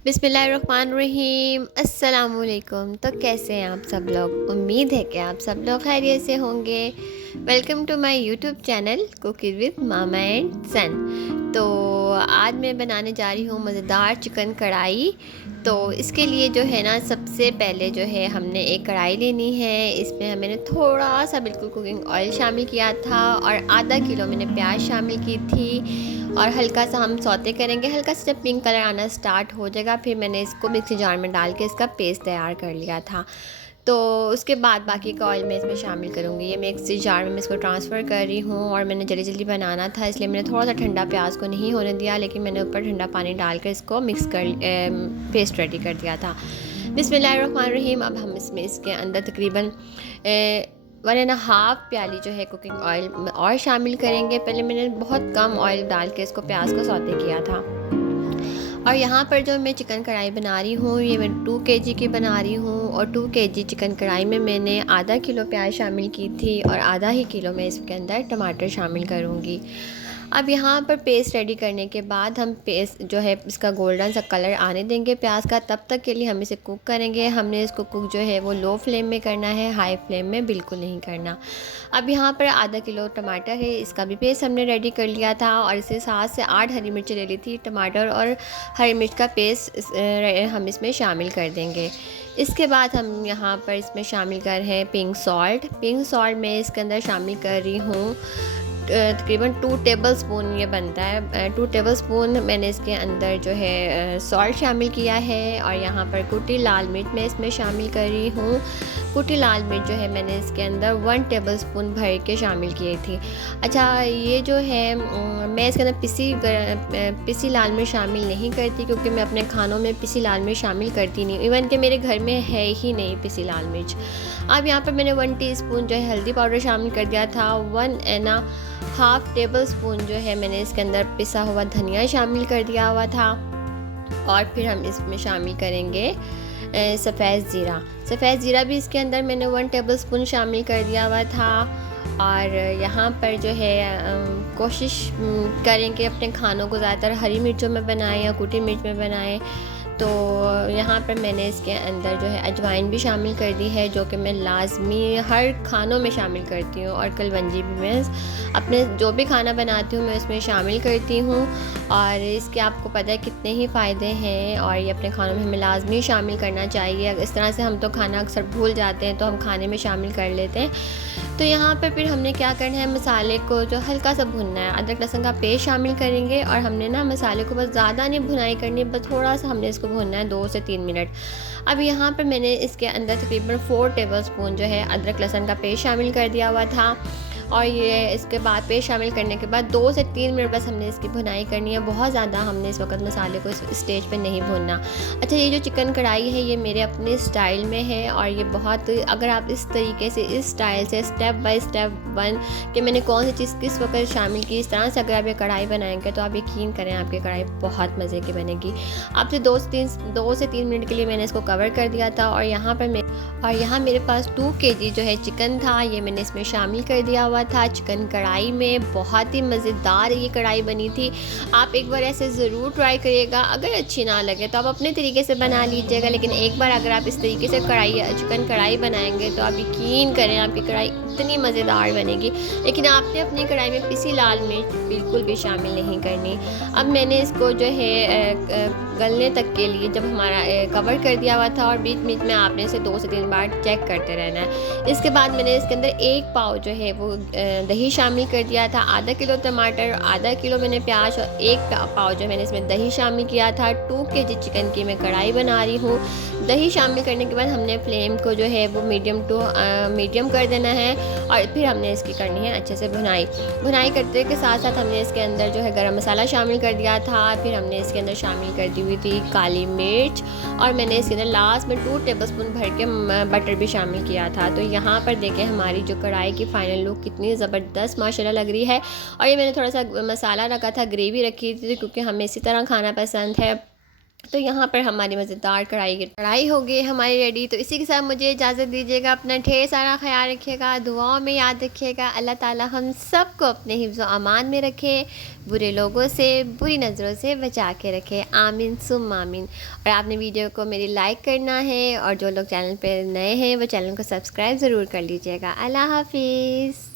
बिस्मिल्लाहिर्रहमानिर्रहीम अस्सलामुअलैकुम। तो कैसे हैं आप सब लोग? उम्मीद है कि आप सब लोग खैरियत से होंगे। Welcome to my YouTube channel cooking with mama and son. तो आज मैं बनाने जा रही हूँ मज़ेदार चिकन कढ़ाई। तो इसके लिए जो है ना, सबसे पहले जो है हमने एक कढ़ाई लेनी है। इसमें मैंने थोड़ा सा बिल्कुल कुकिंग ऑयल शामिल किया था और आधा किलो मैंने प्याज शामिल की थी और हल्का सा हम सौते करेंगे। हल्का सा जब पिंक कलर आना स्टार्ट हो जाएगा फिर मैंने इसको मिक्सी जार में डाल के इसका पेस्ट तैयार कर लिया था। तो उसके बाद बाकी का ऑयल मैं इसमें शामिल करूँगी। ये मैं मिक्सी जार में इसको ट्रांसफ़र कर रही हूँ और मैंने जल्दी जल्दी बनाना था इसलिए मैंने थोड़ा सा ठंडा प्याज को नहीं होने दिया, लेकिन मैंने ऊपर ठंडा पानी डाल कर इसको मिक्स कर पेस्ट रेडी कर दिया था। बिस्मिल्लाहिर्रहमानिर्रहीम। अब हम इसके अंदर तकरीबन 1.5 प्याली जो है कुकिंग ऑयल और शामिल करेंगे। पहले मैंने बहुत कम ऑयल डाल के इसको प्याज को सौते किया था। और यहाँ पर जो मैं चिकन कढ़ाई बना रही हूँ ये मैं 2 केजी की बना रही हूँ और 2 केजी चिकन कढ़ाई में मैंने आधा किलो प्याज शामिल की थी और आधा ही किलो मैं इसके अंदर टमाटर शामिल करूँगी। अब यहाँ पर पेस्ट रेडी करने के बाद हम पेस्ट जो है इसका गोल्डन सा कलर आने देंगे प्याज का। तब तक के लिए हम इसे कुक करेंगे। हमने इसको कुक जो है वो लो फ्लेम में करना है, हाई फ्लेम में बिल्कुल नहीं करना। अब यहाँ पर आधा किलो टमाटर है, इसका भी पेस्ट हमने रेडी कर लिया था और इसे 7 से 8 हरी मिर्ची ले ली थी। टमाटर और हरी मिर्च का पेस्ट हम इसमें शामिल कर देंगे। इसके बाद हम यहाँ पर इसमें शामिल कर रहे हैं पिंक सॉल्ट। पिंक सॉल्ट मैं इसके अंदर शामिल कर रही हूँ तकरीबन 2 टेबल स्पून ये बनता है। 2 टेबल स्पून मैंने इसके अंदर जो है सॉल्ट शामिल किया है। और यहाँ पर कुटी लाल मिर्च मैं इसमें शामिल कर रही हूँ। कुटी लाल मिर्च जो है मैंने इसके अंदर 1 टेबल स्पून भर के शामिल किए थी। अच्छा, ये जो है मैं इसके अंदर पिसी लाल मिर्च शामिल नहीं करती क्योंकि मैं अपने खानों में पिसी लाल मिर्च शामिल करती नहीं, इवन कि मेरे घर में है ही नहीं पिसी लाल मिर्च। अब यहाँ पर मैंने 1 टीस्पून जो है हल्दी पाउडर शामिल कर दिया था। 1.5 टेबल स्पून जो है मैंने इसके अंदर पिसा हुआ धनिया शामिल कर दिया हुआ था। और फिर हम इसमें शामिल करेंगे सफ़ेद ज़ीरा। सफ़ेद ज़ीरा भी इसके अंदर मैंने 1 टेबल स्पून शामिल कर दिया हुआ था। और यहाँ पर जो है कोशिश करें कि अपने खानों को ज़्यादातर हरी मिर्चों में बनाएं या कुटी मिर्च में बनाएं। तो यहाँ पर मैंने इसके अंदर जो है अजवाइन भी शामिल कर दी है, जो कि मैं लाजमी हर खानों में शामिल करती हूँ। और कलवंजी भी मैं अपने जो भी खाना बनाती हूँ मैं उसमें शामिल करती हूँ। और इसके आपको पता है कितने ही फ़ायदे हैं और ये अपने खानों में हमें लाजमी शामिल करना चाहिए। इस तरह से हम तो खाना अक्सर भूल जाते हैं तो हम खाने में शामिल कर लेते हैं। तो यहाँ पर फिर हमने क्या करना है, मसाले को जो हल्का सा भुनना है। अदरक लहसुन का पेस्ट शामिल करेंगे और हमने ना मसाले को बस ज़्यादा नहीं भुनाई करनी, बस थोड़ा सा हमने इसको भुनना है 2 से 3 मिनट। अब यहाँ पर मैंने इसके अंदर तकरीबन 4 टेबल स्पून जो है अदरक लहसुन का पेस्ट शामिल कर दिया हुआ था। और ये इसके बाद पेस्ट शामिल करने के बाद 2 से 3 मिनट बस हमने इसकी भुनाई करनी है। बहुत ज़्यादा हमने इस वक्त मसाले को इस स्टेज पे नहीं भूनना। अच्छा, ये जो चिकन कढ़ाई है ये मेरे अपने स्टाइल में है और ये बहुत, अगर आप इस तरीके से इस स्टाइल से स्टेप बाय स्टेप कि मैंने कौन सी चीज़ किस वक्त शामिल की, इस तरह से अगर आप ये कढ़ाई बनाएंगे तो आप यकीन करें आपकी कढ़ाई बहुत मज़े की बनेगी। अब से 2 से 3 मिनट के लिए मैंने इसको कवर कर दिया था। और यहाँ मेरे पास 2 केजी जो है चिकन था, ये मैंने इसमें शामिल कर दिया हुआ था चिकन कढ़ाई में। बहुत ही मज़ेदार ये कढ़ाई बनी थी। आप एक बार ऐसे ज़रूर ट्राई करिएगा। अगर अच्छी ना लगे तो आप अपने तरीके से बना लीजिएगा, लेकिन एक बार अगर आप इस तरीके से चिकन कढ़ाई बनाएंगे तो आप यकीन करें आपकी कढ़ाई इतनी मज़ेदार बनेगी। लेकिन आपने अपनी कढ़ाई में पिसी लाल मिर्च बिल्कुल भी शामिल नहीं करनी। अब मैंने इसको जो है गलने तक के लिए जब हमारा कवर कर दिया हुआ था और बीच बीच में आपने इसे 2 से 3 बार चेक करते रहना है। इसके बाद मैंने इसके अंदर 1 पाव जो है वो दही शामिल कर दिया था। आधा किलो टमाटर, आधा किलो मैंने प्याज और 1 पाव जो मैंने इसमें दही शामिल किया था। 2 केजी चिकन की मैं कढ़ाई बना रही हूँ। दही शामिल करने के बाद हमने फ्लेम को जो है वो मीडियम कर देना है और फिर हमने इसकी करनी है अच्छे से भुनाई करते के साथ साथ हमने इसके अंदर जो है गरम मसाला शामिल कर दिया था। फिर हमने इसके अंदर शामिल कर दी हुई थी काली मिर्च और मैंने इसके अंदर लास्ट में 2 टेबल स्पून भर के बटर भी शामिल किया था। तो यहाँ पर देखें हमारी जो कढ़ाई की फ़ाइनल लुक कितनी ज़बरदस्त माशाल्लाह लग रही है। और ये मैंने थोड़ा सा मसाला रखा था, ग्रेवी रखी थी क्योंकि हमें इसी तरह खाना पसंद है। तो यहाँ पर हमारी मज़ेदार कढ़ाई हो गई हमारी रेडी। तो इसी के साथ मुझे इजाज़त दीजिएगा। अपना ढेर सारा ख्याल रखिएगा, दुआओं में याद रखिएगा। अल्लाह ताला हम सबको अपने हिफ्ज़ व अमान में रखे, बुरे लोगों से, बुरी नज़रों से बचा के रखे। आमीन सुम्मा आमीन। और आपने वीडियो को मेरी लाइक करना है, और जो लोग चैनल पर नए हैं वो चैनल को सब्सक्राइब ज़रूर कर लीजिएगा। अल्लाह हाफिज़।